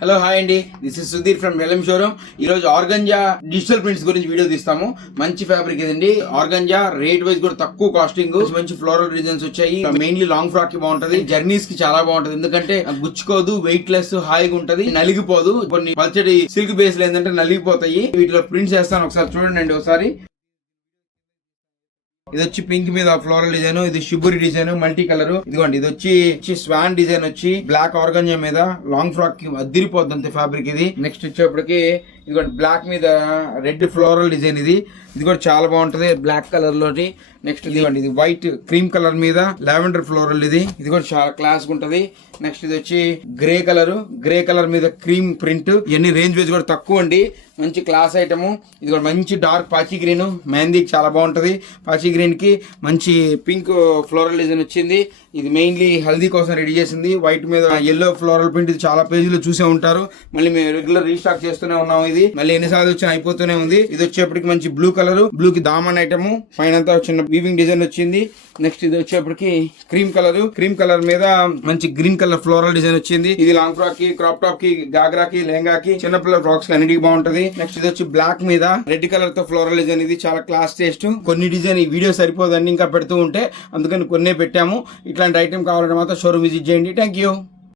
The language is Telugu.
హలో హాయ్ అండి, this is Sudheer from LM showroom. ఈ రోజు ఆర్గంజా డిజిటల్ ప్రింట్స్ గురించి వీడియో తీస్తాము. మంచి ఫ్యాబ్రిక్ ఇదండి. ఆర్గంజా రేట్ వైజ్ కూడా తక్కువ కాస్టింగ్, మంచి ఫ్లోరల్ డిజైన్స్ వచ్చాయి. మెయిన్లీ లాంగ్ ఫ్రాక్ కి బాగుంటది, జర్నీస్ కి చాలా బాగుంటది. ఎందుకంటే గుచ్చుకోదు, వెయిట్ లెస్, హాయిగా ఉంటది, నలిగిపోదు. కొన్ని పల్చడి సిల్క్ బేస్ ఏంటంటే నలిగిపోతాయి. వీటిలో ప్రింట్స్ వేస్తాను, ఒకసారి చూడండి. ఒకసారి ఇది వచ్చి పింక్ మీద ఫ్లోరల్ డిజైన్, ఇది షిబురి డిజైన్, మల్టీ కలర్. ఇదిగోండి, ఇది వచ్చి స్వాన్ డిజైన్ వచ్చి బ్లాక్ ఆర్గంజా మీద లాంగ్ ఫ్రాక్ కి అదిరిపోద్ది అంతే ఫ్యాబ్రిక్ ఇది. నెక్స్ట్ వచ్చేప్పటికి ఇదిగోండి బ్లాక్ మీద రెడ్ ఫ్లోరల్ డిజైన్. ఇది కూడా చాలా బాగుంటది బ్లాక్ కలర్ లోని. నెక్స్ట్ ఇదిగోండి, ఇది వైట్ క్రీమ్ కలర్ మీద లావెండర్ ఫ్లోరల్. ఇది కూడా చాలా క్లాస్ ఉంటది. నెక్స్ట్ ఇది వచ్చి గ్రే కలర్ మీద క్రీమ్ ప్రింట్. ఇవన్నీ రేంజ్ వైజ్ కూడా తక్కువ అండి, మంచి క్లాస్ ఐటమ్. ఇది కూడా మంచి డార్క్ పాచి గ్రీన్, మెహందీకి చాలా బాగుంటది. పాచి గ్రీన్ కి మంచి పింక్ ఫ్లోరల్ డిజైన్ వచ్చింది. ఇది మెయిన్లీ హల్దీ కోసం రెడీ చేసింది. వైట్ మీద ఎల్లో ఫ్లోరల్ ప్రింట్. ఇది చాలా పేజీలు చూసే ఉంటారు, మళ్ళీ మేము రెగ్యులర్ రీస్టాక్ చేస్తూనే ఉన్నాం. ఇది మళ్ళీ ఎన్నిసార్లు వచ్చినా అయిపోతూనే ఉంది. ఇది వచ్చేప్పటికి మంచి బ్లూ కలర్, బ్లూ కి దామన్ ఐటమ్, పైన చిన్న వీవింగ్ డిజైన్ వచ్చింది. నెక్స్ట్ ఇది వచ్చేప్పటికి క్రీమ్ కలర్ మీద మంచి గ్రీన్ కలర్ ఫ్లోరల్ డిజైన్ వచ్చింది. ఇది లాంగ్ ఫ్రాక్ కి, క్రాప్ టాప్ కి, గాగ్రా కి, లెహంగా కి, చిన్నపిల్లల ఫ్రాక్స్ కి అన్నిటికి బాగుంటది. నెక్స్ట్ ఇది వచ్చి బ్లాక్ మీద రెడ్ కలర్ తో ఫ్లోరల్ డిజైన్. ఇది చాలా క్లాస్ టేస్ట్. కొన్ని డిజైన్ ఈ వీడియో సరిపోదండి, ఇంకా పెడుతూ ఉంటే, అందుకని కొన్నే పెట్టాము. ఇట్లాంటి ఐటమ్ కావాలంటే మాత్రం షోరూమ్ విజిట్ చేయండి. Thank you.